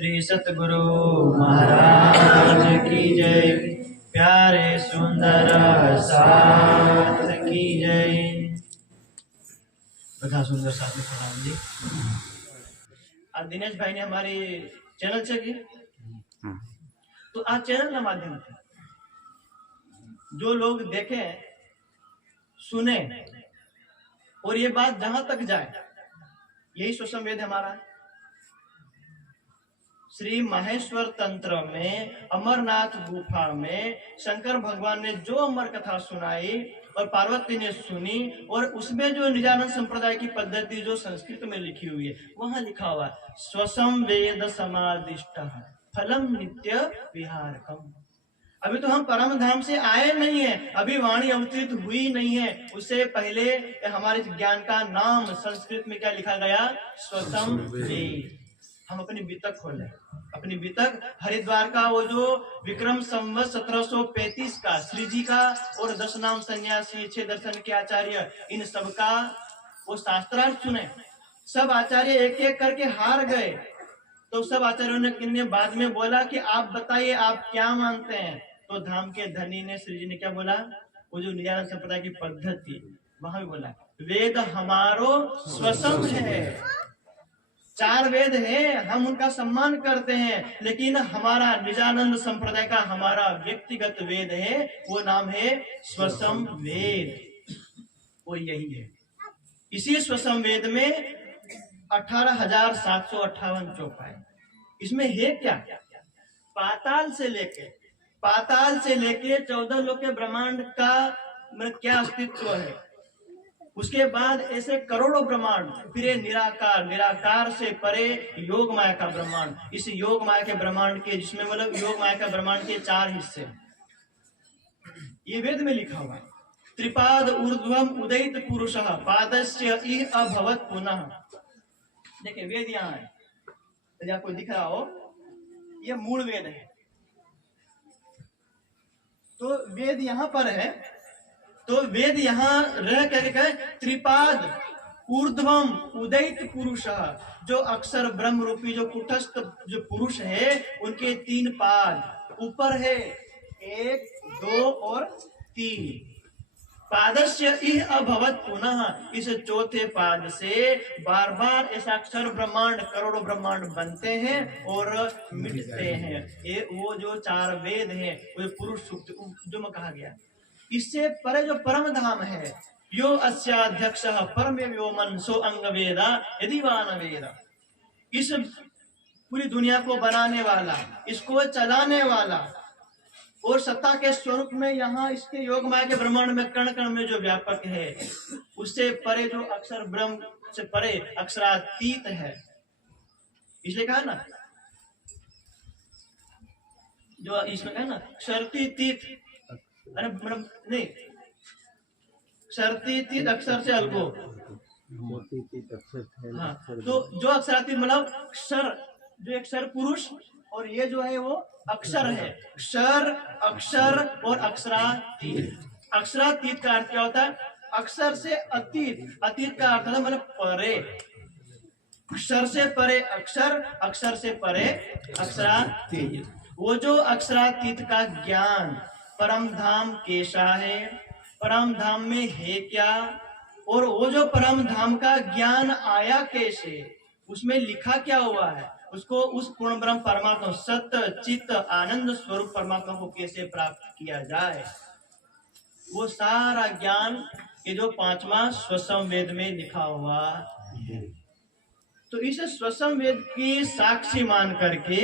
श्री सतगुरु महाराज की जय। प्यारे सुंदर साथ की जय। બધા સુંદર સાથી प्रणाम जी। आज दिनेश भाई ने हमारी चैनल से की तो आज चैनल के माध्यम से जो लोग देखें सुने और ये बात जहां तक जाए, यही सुसंवेद हमारा। श्री माहेश्वर तंत्र में अमरनाथ गुफा में शंकर भगवान ने जो अमर कथा सुनाई और पार्वती ने सुनी, और उसमें जो निजानंद संप्रदाय की पद्धति जो संस्कृत में लिखी हुई है, वहां लिखा हुआ है स्वसंवेद समादिष्ट फलम नित्य विहारकम। अभी तो हम परम धाम से आए नहीं है, अभी वाणी अवतरित हुई नहीं है, उससे पहले हमारे ज्ञान का नाम संस्कृत में क्या लिखा गया? स्वसंवेद। हम अपनी बीतक खोले, अपनी बीतक हरिद्वार का वो जो विक्रम संवत 1735 का श्री जी का और 10 नाम सन्यासी 6 दर्शन के आचार्य, इन सबका वो शास्त्रार्थ सुने। सब आचार्य एक एक करके हार गए, तो सब आचार्यों ने बाद में बोला कि आप बताइए आप क्या मानते हैं। तो धाम के धनी ने श्री जी ने क्या बोला? वो जो निजानंद संप्रदाय की पद्धति, वहां भी बोला वेद हमारो स्वसम है। 4 वेद है, हम उनका सम्मान करते हैं, लेकिन हमारा निजानंद संप्रदाय का हमारा व्यक्तिगत वेद है, वो नाम है स्वसम वेद। वो यही है। इसी स्वसम वेद में 18,758 चौपाई। इसमें है क्या? पाताल से लेके 14 लोक के ब्रह्मांड का मतलब क्या अस्तित्व है, उसके बाद ऐसे करोड़ों ब्रह्मांड, फिर निराकार, निराकार से परे योग माया का ब्रह्मांड, इस योग माया के ब्रह्मांड के, जिसमें मतलब योग माया का ब्रह्मांड के 4 हिस्से, ये वेद में लिखा हुआ है। त्रिपाद ऊर्ध्वम उदयित पुरुषः पादस्य इह अभवत पुनः। देखिए वेद यहाँ है, यदि आपको दिख रहा हो, ये मूल वेद है। तो वेद यहाँ पर है, तो वेद यहाँ रह करके त्रिपाद ऊर्ध्वम उदयित पुरुष, जो अक्षर ब्रह्म रूपी जो कुटस्थ जो पुरुष है, उनके 3 पाद ऊपर है, 1, 2 और 3। पादस्य इह अभवत पुनः, इस चौथे पाद से बार बार ऐसा अक्षर ब्रह्मांड, करोड़ों ब्रह्मांड बनते हैं और मिटते हैं। ये वो जो 4 वेद हैं, वो पुरुष सूक्त जो में कहा गया। इससे परे जो परम धाम है, यो अस्याध्यक्ष परम व्योमन सो अंग वेदा यदि वान वेदा। इस पूरी दुनिया को बनाने वाला, इसको चलाने वाला और सत्ता के स्वरूप में यहाँ इसके योग माया के ब्रह्मांड में कण कण में जो व्यापक है, उससे परे जो अक्षर ब्रह्म से परे अक्षरातीत है। इसलिए कहा ना, जो इसमें कहा ना क्षरतीतीत, अरे मतलब नहीं, क्षरतीतीत अक्षर से अलगो। हाँ, तो जो अक्षरातीत मतलब क्षर, जो एक क्षर पुरुष, और ये जो है वो अक्षर है। क्षर, अक्षर और अक्षरातीत। अक्षरातीत का अर्थ क्या होता है? अक्षर से अतीत, अतीत का अर्थ है मतलब परे। अक्षर से परे अक्षर, अक्षर से परे अक्षरातीत। वो जो अक्षरातीत का ज्ञान परम धाम कैसा है, परम धाम में है क्या, और वो जो परम धाम का ज्ञान आया कैसे, उसमें लिखा क्या हुआ है, उसको उस पूर्ण ब्रह्म परमात्मा सत्य चित्त आनंद स्वरूप परमात्मा को कैसे प्राप्त किया जाए, वो सारा ज्ञान ये जो 5वां स्वसम वेद में लिखा हुआ है। तो इस स्वसम वेद की साक्षी मान करके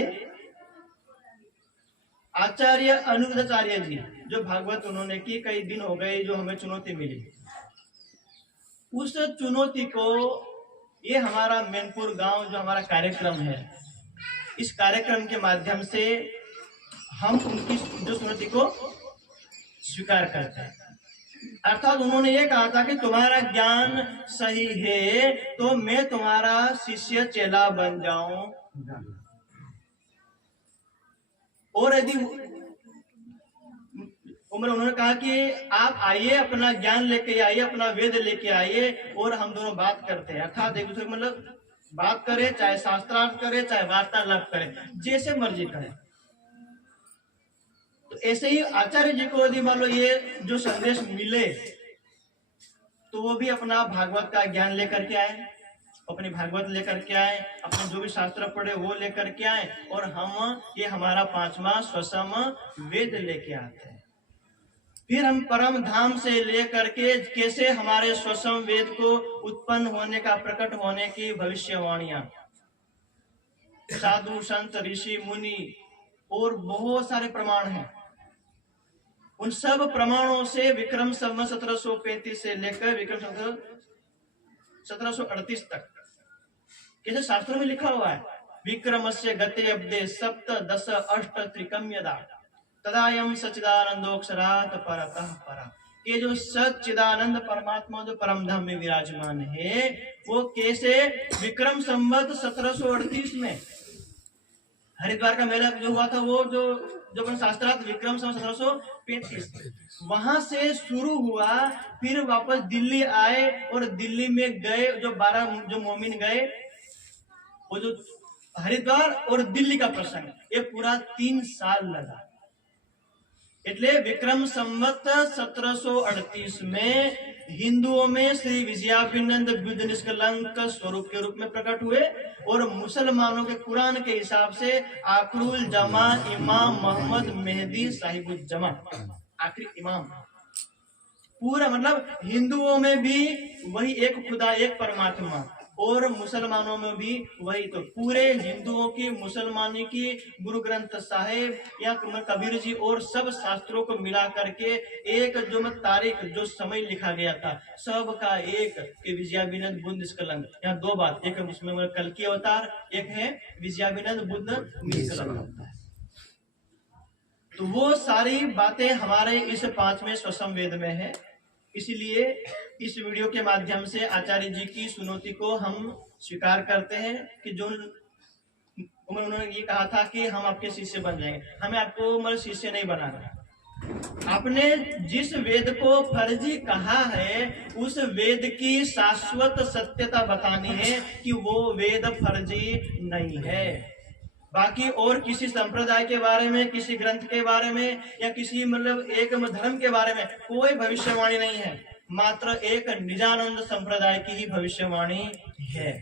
आचार्य अनुरुद्धाचार्य जी जो भागवत उन्होंने की, कई दिन हो गए जो हमें चुनौती मिली, उस चुनौती को ये हमारा मैनपुर गांव जो हमारा कार्यक्रम है, इस कार्यक्रम के माध्यम से हम उनकी जो चुनौती को स्वीकार करते हैं। अर्थात उन्होंने ये कहा था कि तुम्हारा ज्ञान सही है तो मैं तुम्हारा शिष्य चेला बन जाऊं, और यदि उन्होंने कहा कि आप आइए, अपना ज्ञान लेके आइए, अपना वेद लेके आइए, और हम दोनों बात करते हैं। अर्थात एक दूसरे मतलब बात करे, चाहे शास्त्रार्थ करे, चाहे वार्तालाप करे, जैसे मर्जी करे। तो ऐसे ही आचार्य जी को यदि मान लो ये जो संदेश मिले तो वो भी अपना भागवत का ज्ञान लेकर के आए, अपनी भागवत लेकर के आए, अपने जो भी शास्त्र पढ़े वो लेकर के आए, और हम ये हमारा 5वां स्वसम वेद लेके आते हैं। फिर हम परम धाम से लेकर के कैसे हमारे स्वसम वेद को उत्पन्न होने का, प्रकट होने की भविष्यवाणियां, साधु संत ऋषि मुनि और बहुत सारे प्रमाण हैं, उन सब प्रमाणों से विक्रम संवत 1735 से लेकर विक्रम संवत 1738 तक कैसे शास्त्रों में लिखा हुआ है, विक्रमस्य गते अब्दे सप्त दश अष्ट त्रिकम्यदा तदायम सच्चिदानंदोक्षरात् परतः परा। ये जो सच्चिदानंद परमात्मा जो परम धाम में विराजमान है, वो कैसे विक्रम संवत 1738 में हरिद्वार का मेला जो हुआ था, वो जो शास्त्रार्थ विक्रम संवत 1735 वहां से शुरू हुआ, फिर वापस दिल्ली आए और दिल्ली में गए, जो 12 जो मोमिन गए, वो जो हरिद्वार और दिल्ली का प्रसंग, ये पूरा 3 साल लगा। એટલે विक्रम संवत 1738 में हिंदुओं में श्री विजयाभिनंद बुद्ध निष्कलंक स्वरूप के रूप में प्रकट हुए, और मुसलमानों के कुरान के हिसाब से आखिरुल जमा इमाम मोहम्मद मेहदी साहिबुज्जमा, आखिरी इमाम। पूरा मतलब हिंदुओं में भी वही एक खुदा, एक परमात्मा, और मुसलमानों में भी वही। तो पूरे हिंदुओं की, मुसलमानी की, गुरु ग्रंथ साहिब या कबीर जी और सब शास्त्रों को मिला करके एक जो तारीख, जो समय लिखा गया था, सब का एक कि विजयाभिनंद बुद्ध निष्कलंक। यहाँ 2 बात, एक उसमें कल्कि अवतार, एक है विजयाभिनंद बुद्ध निष्कलंक। तो वो सारी बातें हमारे इस 5वें स्वसम वेद में है। इसलिए इस वीडियो के माध्यम से आचार्य जी की सुनौती को हम स्वीकार करते हैं कि जो उन्होंने ये कहा था कि हम आपके शिष्य बन जाएंगे, हमें आपको मतलब शिष्य नहीं बनाना। आपने जिस वेद को फर्जी कहा है, उस वेद की शाश्वत सत्यता बतानी है कि वो वेद फर्जी नहीं है। बाकी और किसी संप्रदाय के बारे में, किसी ग्रंथ के बारे में, या किसी मतलब एक धर्म के बारे में कोई भविष्यवाणी नहीं है, मात्र एक निजानंद संप्रदाय की ही भविष्यवाणी है।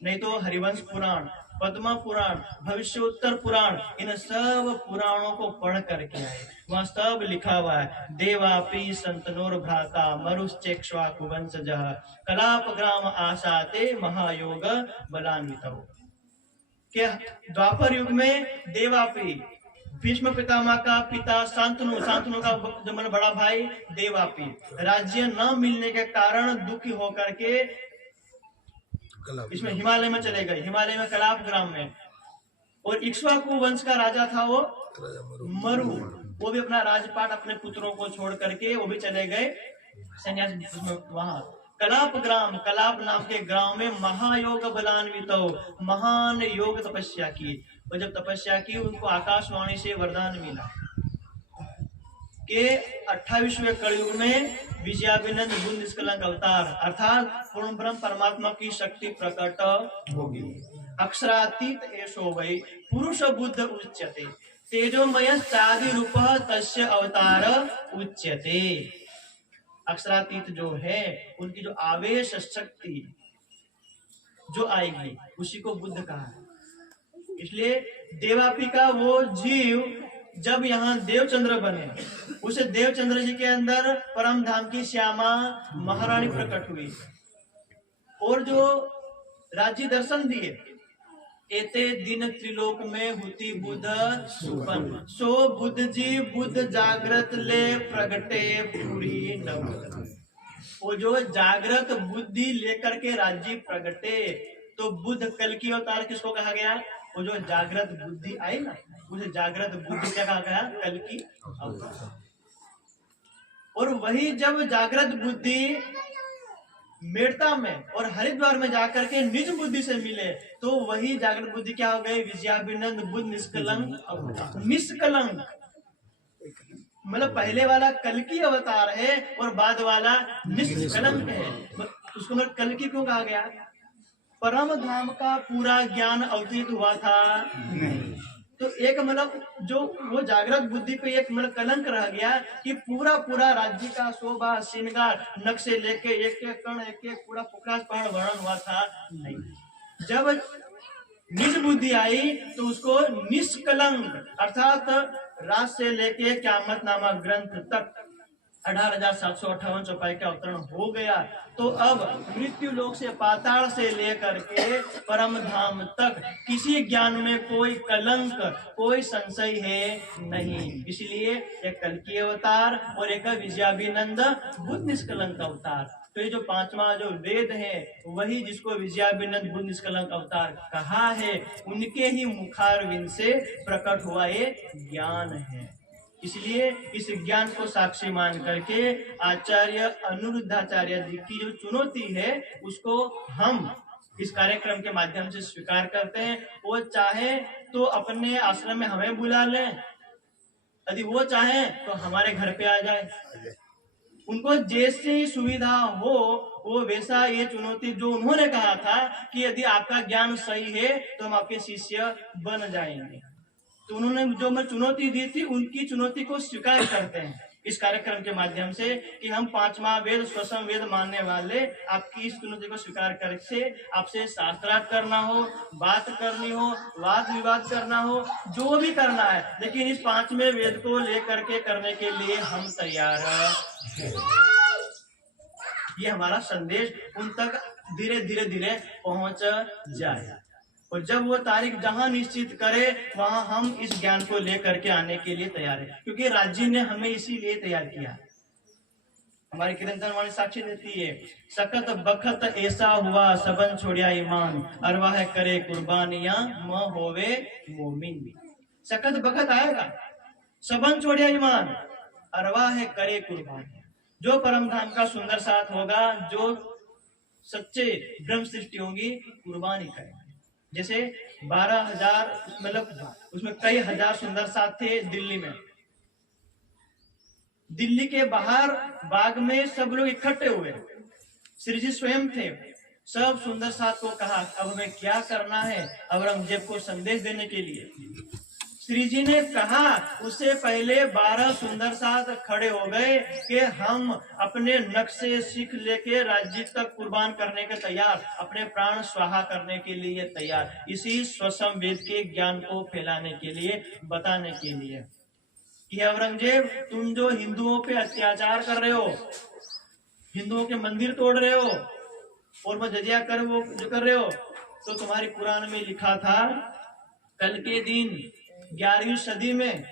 नहीं तो हरिवंश पुराण, पद्म पुराण, भविष्योत्तर पुराण, इन सब पुराणों को पढ़ करके आए, वहाँ सब लिखा हुआ है। देवापि संतनोर भ्राता मरुश्चेक्ष्वा कुवंशजः कलाप ग्राम आशाते महायोग बलान्वितौ। के द्वापर युग में देवापि, भीष्म पितामह का पिता शांतनु, शांतनु का जो मतलब बड़ा भाई देवापि, राज्य न मिलने के कारण दुखी होकर के इसमें हिमालय में चले गए, हिमालय में कलाप ग्राम में। और इक्ष्वाकु वंश का राजा था वो मरु, वो भी अपना राजपाट अपने पुत्रों को छोड़ करके वो भी चले गए सन्यास वहां कलाप ग्राम, कलाप नाम के गांव में महायोग बलान्वित, महान योग तपस्या की। और जब तपस्या की, उनको आकाशवाणी से वरदान मिला कि 28वें कलयुग में विजयाभिनंद बुद्ध निष्कलंक अवतार अर्थात पूर्ण ब्रह्म परमात्मा की शक्ति प्रकट होगी। अक्षरातीत एषो वै पुरुष बुद्ध उच्यते, तेजोमय चादि रूप तस्य अवतार उच्यते। अक्षरातीत जो है, उनकी जो आवेश शक्ति जो आएगी, उसी को बुद्ध कहा है। इसलिए देवापि का वो जीव जब यहाँ देवचंद्र बने, उसे देवचंद्र जी के अंदर परम धाम की श्यामा महारानी प्रकट हुई, और जो राज्य दर्शन दिए, एते दिन त्रिलोक में हुती बुद्ध सुपन, सो बुद्ध जी बुद्ध जागृत ले प्रगटे पूरी नव। वो जो जागृत बुद्धि लेकर के राज्य प्रगटे, तो बुद्ध कल की अवतार किसको कहा गया? वो जो जागृत बुद्धि आई ना, उसे जागृत बुद्धि क्या कहा गया? कल की अवतार। और वही जब जागृत बुद्धि मेड़ता में और हरिद्वार में जाकर के निज बुद्धि से मिले, तो वही जागृत बुद्धि क्या हो गई? विजयाभिनंद बुद्ध निष्कलंक अवतार। निष्कलंक मतलब पहले वाला कल की अवतार है और बाद वाला निष्कलंक है। उसको मतलब कल की क्यों कहा गया? परम धाम का पूरा ज्ञान अवतरित हुआ था नहीं। तो एक मतलब जो वो जागृत बुद्धि पे एक मतलब कलंक रह गया कि पूरा पूरा राज्य का शोभा श्रृंगार नक्शे लेके एक एक कण एक एक पूरा पुखराज पहाड़ वर्णन हुआ था नहीं। जब निज बुद्धि आई तो उसको निष्कलंक अर्थात रात से लेके क़यामत नामा ग्रंथ तक 18,758 चौपाई का अवतरण हो गया। तो अब मृत्यु लोक से पाताल से लेकर के परम धाम तक किसी ज्ञान में कोई कलंक कोई संशय है नहीं। इसलिए एक कल्की अवतार और एक विजयाभिनंद बुद्ध निष्कलंक अवतार। तो ये जो पांचवा जो वेद है वही जिसको विजयाभिनंद बुद्ध निष्कलंक अवतार कहा है उनके ही मुखारविंद से प्रकट हुआ ये ज्ञान है। इसलिए इस ज्ञान को साक्षी मान करके आचार्य अनिरुद्धाचार्य जी की जो चुनौती है उसको हम इस कार्यक्रम के माध्यम से स्वीकार करते हैं। वो चाहे तो अपने आश्रम में हमें बुला लें, यदि वो चाहे तो हमारे घर पे आ जाए, उनको जैसी सुविधा हो वो वैसा ये चुनौती जो उन्होंने कहा था कि यदि आपका ज्ञान सही है तो हम आपके शिष्य बन जाएंगे, तो उन्होंने जो मैं चुनौती दी थी उनकी चुनौती को स्वीकार करते हैं इस कार्यक्रम के माध्यम से कि हम पांचवा वेद स्वसम वेद मानने वाले आपकी इस चुनौती को स्वीकार करके आपसे शास्त्रार्थ करना हो, बात करनी हो, वाद विवाद करना हो, जो भी करना है, लेकिन इस पांचवें वेद को लेकर के करने के लिए हम तैयार हैं। ये हमारा संदेश उन तक धीरे धीरे धीरे पहुंच जाए और जब वो तारीख जहां निश्चित करे वहां हम इस ज्ञान को लेकर के आने के लिए तैयार है, क्योंकि राज्य ने हमें इसीलिए तैयार किया। हमारी कीर्तन वाणी साक्षी देती है, सकत बखत ऐसा हुआ सबन छोड़िया ईमान अरवाह करे कुर्बानियां म होवे मोमिन भी। सकत बखत आएगा, सबन छोड़िया ईमान अरवाह करे कुर्बानियां, जो परम धाम का सुंदर साथ होगा, जो सच्चे ब्रह्म सृष्टि होगी कुर्बानी करेंगे। जैसे 12,000 मतलब उसमें कई हजार सुंदर साथ थे दिल्ली में, दिल्ली के बाहर बाग में सब लोग इकट्ठे हुए, श्री जी स्वयं थे, सब सुंदर साथ को कहा अब हमें क्या करना है औरंगजेब को संदेश देने के लिए। श्री जी ने कहा उससे पहले 12 सुंदर साथ खड़े हो गए कि हम अपने नक्शे सीख लेके राज्य तक कुर्बान करने के तैयार, अपने प्राण स्वाहा करने के लिए तैयार, इसी स्वसम वेद के ज्ञान को फैलाने के लिए, बताने के लिए कि औरंगजेब तुम जो हिंदुओं पे अत्याचार कर रहे हो, हिंदुओं के मंदिर तोड़ रहे हो और वो जजिया कर वो जो कर रहे हो, तो तुम्हारी कुरान में लिखा था कल के दिन 11वीं सदी में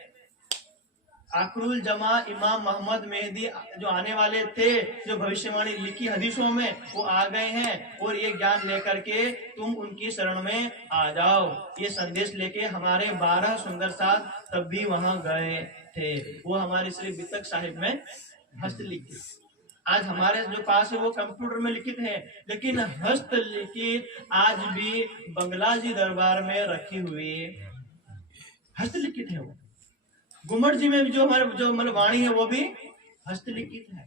आखरुल जमा इमाम मोहम्मद मेहदी जो आने वाले थे, जो भविष्यवाणी लिखी हदीसों में, वो आ गए हैं और ये ज्ञान लेकर के तुम उनकी शरण में आ जाओ। ये संदेश लेके हमारे 12 सुंदर साथ तब भी वहां गए थे, वो हमारे श्री बितक साहिब में हस्तलिखित। आज हमारे जो पास है वो कंप्यूटर में लिखित है, लेकिन हस्तलिखित आज भी बंगला जी दरबार में रखी हुई हस्तलिखित है। वो गुम्मट जी में जो हमारे जो मतलब वाणी है वो भी हस्तलिखित है।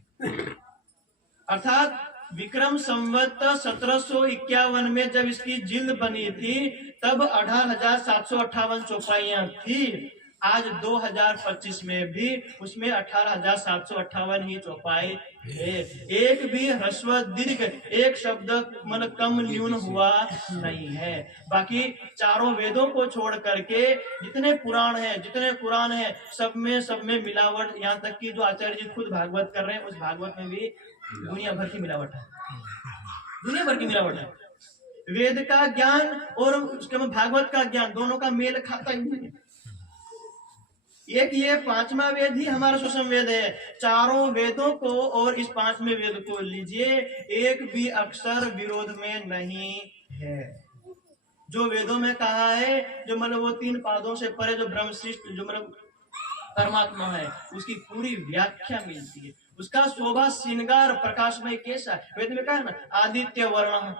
अर्थात विक्रम संवत 1751 में जब इसकी जिल्द बनी थी तब 18,758 चौपाइयां थी। आज 2025 में भी उसमें 18,758 ही चौपाई है। एक भी ह्रस्व दीर्घ एक शब्द मतलब कम न्यून हुआ नहीं है। बाकी चारों वेदों को छोड़ करके जितने पुराण हैं, जितने कुरान हैं, सब में मिलावट, यहाँ तक कि जो आचार्य जी खुद भागवत कर रहे हैं उस भागवत में भी दुनिया भर की मिलावट है, दुनिया भर की मिलावट है। वेद का ज्ञान और उसके में भागवत का ज्ञान दोनों का मेल खाता ही नहीं। एक ये पांचवा वेद ही हमारा सुषम वेद है। चारों वेदों को और इस पांचवें वेद को लीजिए, एक भी अक्षर विरोध में नहीं है। जो वेदों में कहा है, जो मतलब वो 3 पादों से परे जो ब्रह्म सृष्ट जो मतलब परमात्मा है, उसकी पूरी व्याख्या मिलती है। उसका शोभा श्रृंगार प्रकाशमय कैसा है, वेद में कहा है ना, आदित्य वर्ण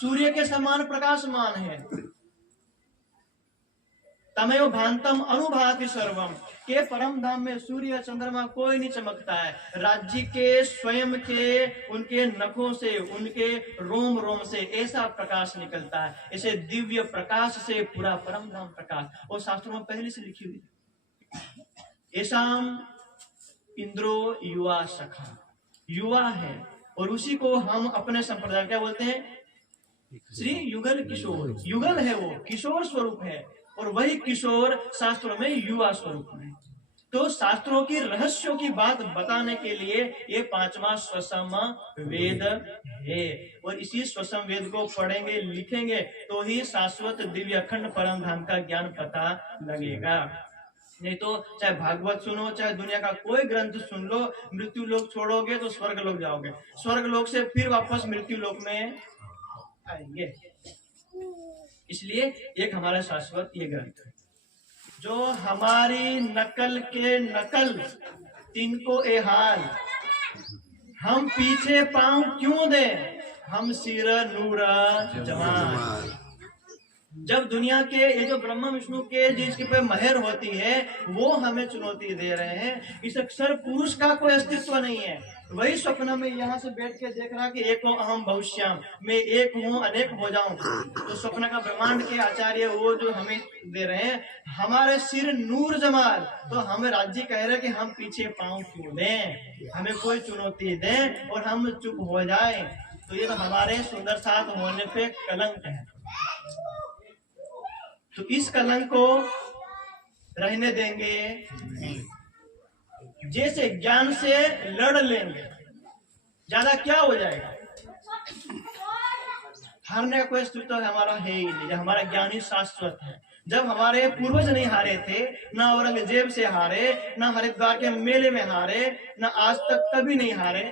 सूर्य के समान प्रकाशमान है। तमेव भांतम अनुभाति सर्वम, के परम धाम में सूर्य चंद्रमा कोई नहीं चमकता है। राज्य के स्वयं के उनके नखों से, उनके रोम रोम से ऐसा प्रकाश निकलता है, ऐसे दिव्य प्रकाश से पूरा परम धाम प्रकाश। और शास्त्रों में पहले से लिखी हुई ऐसाम इंद्रो युवा सखा, युवा है और उसी को हम अपने संप्रदाय क्या बोलते हैं, श्री युगल किशोर। युगल है वो, किशोर स्वरूप है और वही किशोर शास्त्रों में युवा स्वरूप है। तो शास्त्रों की रहस्यों की बात बताने के लिए ये 5वां स्वसम वेद है और इसी स्वसम वेद को पढ़ेंगे लिखेंगे तो ही शाश्वत दिव्य अखंड परम धाम का ज्ञान पता लगेगा। नहीं तो चाहे भागवत सुनो, चाहे दुनिया का कोई ग्रंथ सुन लो, मृत्यु लोक छोड़ोगे तो स्वर्ग लोक जाओगे, स्वर्ग लोक से फिर वापस मृत्यु लोक में आएंगे। इसलिए एक हमारा शाश्वत ये ग्रंथ है जो हमारी नकल के नकल तिनको ए हाल, हम पीछे पांव क्यों दें, हम सिर नूर जमान। जब दुनिया के ये जो ब्रह्मा विष्णु के जिसके पे महर होती है वो हमें चुनौती दे रहे हैं, इस अक्षर पुरुष का कोई अस्तित्व नहीं है। वही स्वप्न में यहाँ से बैठ के देख रहा कि एक हो अहम भविष्याम, मैं एक हूँ अनेक हो जाऊं। तो स्वप्न का ब्रह्मांड के आचार्य वो जो हमें दे रहे हैं, हमारे सिर नूर जमाल, तो हमें राज्य कह रहे कि हम पीछे पांव क्यों दें, हमें कोई चुनौती दें और हम चुप हो जाए। तो ये तो हमारे सुंदर साथ होने पे कलंक है। तो इस कलंक को रहने देंगे, जैसे ज्ञान से लड़ लेंगे, ज्यादा क्या हो जाएगा। हारने का कोई अस्तित्व हमारा है ही नहीं, हमारा ज्ञान ही शाश्वत है। जब हमारे पूर्वज नहीं हारे थे, ना औरंगजेब से हारे, ना हरिद्वार के मेले में हारे, ना आज तक कभी नहीं हारे,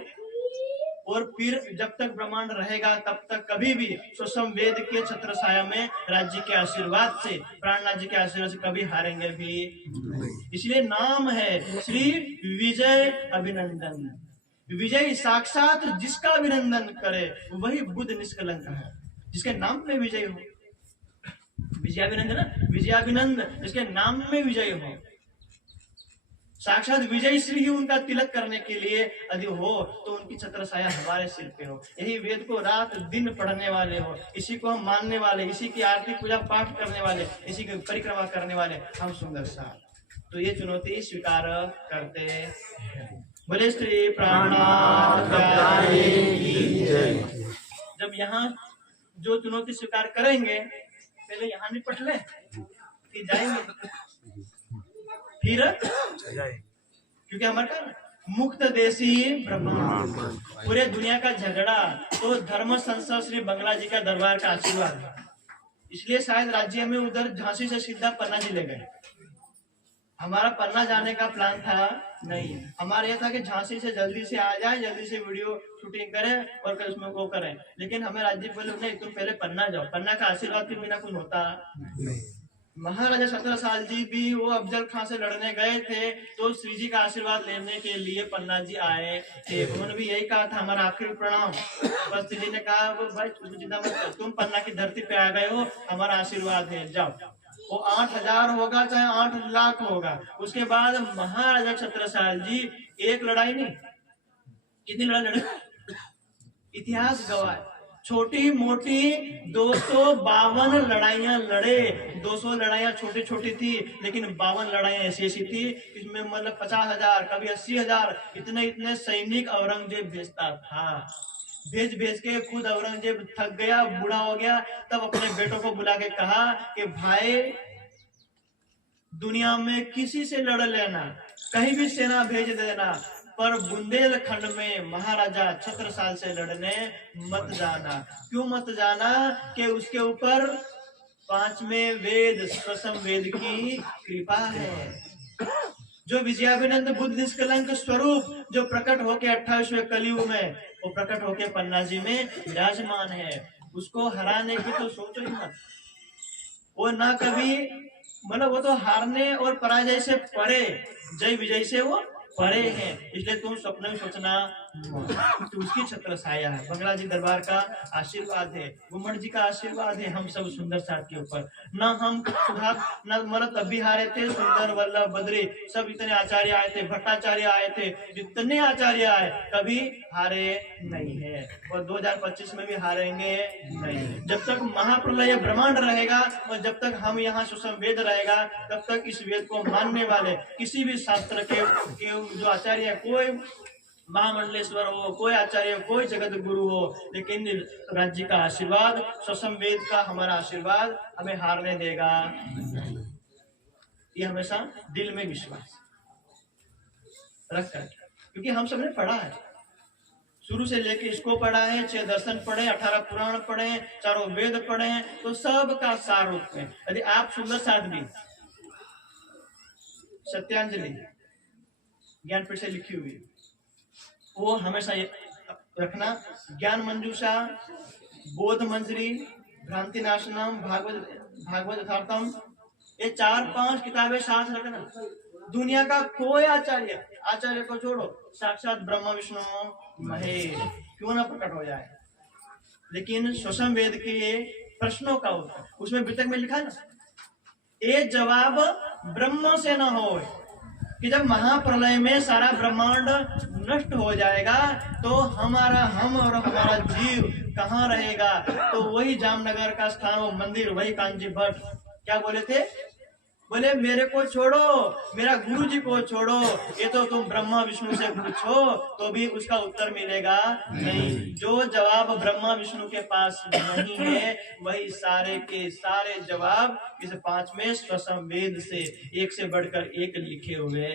और फिर जब तक ब्रह्मांड रहेगा तब तक कभी भी स्वसम वेद के छत्र छाया में राज्य के आशीर्वाद से, प्राणनाथ जी के आशीर्वाद से कभी हारेंगे भी। इसलिए नाम है श्री विजय अभिनंदन। विजय साक्षात जिसका अभिनंदन करे वही बुद्ध निष्कलंक है, जिसके नाम में विजय हो। विजयाभिनंदन, विजयाभिनंद जिसके नाम में विजय हो, साक्षात विजय श्री ही उनका तिलक करने के लिए यदि हो तो उनकी छत्र छाया हमारे सिर पे हो। यही वेद को रात दिन पढ़ने वाले हो, इसी को हम मानने वाले, इसी की आरती पूजा पाठ करने वाले, इसी की परिक्रमा करने वाले हम सुंदर साथ। तो ये चुनौती स्वीकार करते हैं। बोले श्री प्राणनाथ की जय। जब यहाँ जो चुनौती स्वीकार करेंगे पहले यहाँ निपट ले, फिर जाएंगे, फिर क्योंकि हमारा मुक्त देशी ब्रह्मांड, पूरे दुनिया का झगड़ा तो धर्म संसद श्री बंगला जी का दरबार का आशीर्वाद है। इसलिए शायद राज्य में उधर झांसी से सीधा पन्ना जी ले गए। हमारा पन्ना जाने का प्लान था नहीं, हमारा यह था कि झांसी से जल्दी से आ जाए, जल्दी से वीडियो शूटिंग करें और फिर उसमें वो करें। लेकिन हमें राज्य बोले नहीं, तुम पहले पन्ना जाओ, पन्ना का आशीर्वाद के बिना कुछ होता नहीं। महाराजा 17 साल जी भी वो अफजल खां से लड़ने गए थे तो श्री जी का आशीर्वाद लेने के लिए पन्ना जी आए थे। उन्होंने भी यही कहा था हमारा आखिरी प्रणाम। बस श्री जी ने कहा भाई चिंता मत, तुम पन्ना की धरती पे आ गए हो, हमारा आशीर्वाद है, जाओ। वो 8000 होगा चाहे 8 लाख होगा। उसके बाद महाराजा 17 साल जी एक लड़ाई नहीं, कितनी लड़ाई लड़े इतिहास गवाह, छोटी मोटी 252 लड़ाइयां लड़े। 200 लड़ाइयां छोटी छोटी थी, लेकिन 52 लड़ाइयां ऐसी ऐसी थी इसमें मतलब 50,000 कभी 80,000 इतने इतने सैनिक औरंगजेब भेजता था। भेज भेज के खुद औरंगजेब थक गया, बूढ़ा हो गया, तब अपने बेटों को बुला के कहा कि भाई दुनिया में किसी से लड़ लेना, कहीं भी सेना भेज देना, पर बुंदेलखंड में महाराजा छत्रसाल से लड़ने मत जाना। क्यों मत जाना? कि उसके ऊपर 5वें वेद स्वसम वेद की कृपा है। जो विजयाभिनंद बुद्ध निष्कलंक स्वरूप जो प्रकट होके 28वें कलयुग में वो प्रकट होके पन्ना जी में विराजमान है, उसको हराने की तो सोचो ही मत। वो ना कभी मतलब वो तो हारने और पराजय से परे, जय विजय से वो परे हैं। इसलिए तुम स्वप्न में सोचना तो उसकी छत्र छाया है। बंगला जी दरबार का आशीर्वाद है, गुम्मट जी का आशीर्वाद है हम सब सुंदर साथ के ऊपर। न हम सुधा न मतलब तब भी हारे थे, सुंदर वल्लभ बद्री सब इतने आचार्य आए थे, भट्टाचार्य आए थे, जितने आचार्य आए कभी हारे नहीं है और 2025 में भी हारेंगे नहीं। जब तक महाप्रलय ब्रह्मांड रहेगा और जब तक हम यहाँ सुषम वेद रहेगा तब तक इस वेद को मानने वाले किसी भी शास्त्र के जो आचार्य है, कोई महामंडलेश्वर हो, कोई आचार्य हो, कोई जगत गुरु हो, लेकिन राज्य का आशीर्वाद, सुषम वेद का हमारा आशीर्वाद हमें हारने देगा। ये हमेशा दिल में विश्वास रखकर, क्योंकि हम सबने पढ़ा है, शुरू से लेके इसको पढ़ा है, 6 दर्शन पढ़े, 18 पुराण पढ़े, 4 वेद पढ़े, तो सब का सार रूप में। यदि आप सुंदर साध्वी सत्यांजलि ज्ञानपीठ से लिखी हुई वो हमेशा रखना, ज्ञान मंजूषा, बोध मंजरी, भ्रांति नाशनम, भागवत यथार्थम, ये 4-5 किताबें साथ रखना। दुनिया का कोई आचार्य को छोड़ो, साक्षात ब्रह्मा विष्णु महेश क्यों ना प्रकट हो जाए, लेकिन सुषम वेद के प्रश्नों का उत्तर उसमें वितक में लिखा ना, ये जवाब ब्रह्म से न हो कि जब महाप्रलय में सारा ब्रह्मांड नष्ट हो जाएगा तो हम और हमारा जीव कहाँ रहेगा। तो वही जामनगर का स्थान, वो मंदिर, वही कांची भट्ट क्या बोले थे, बोले मेरे को छोड़ो, मेरा गुरु जी को छोड़ो, ये तो तुम ब्रह्मा विष्णु से पूछो तो भी उसका उत्तर मिलेगा नहीं। जो जवाब ब्रह्मा विष्णु के पास नहीं है वही सारे के सारे जवाब इस 5वें सुषम वेद से एक से बढ़कर एक लिखे हुए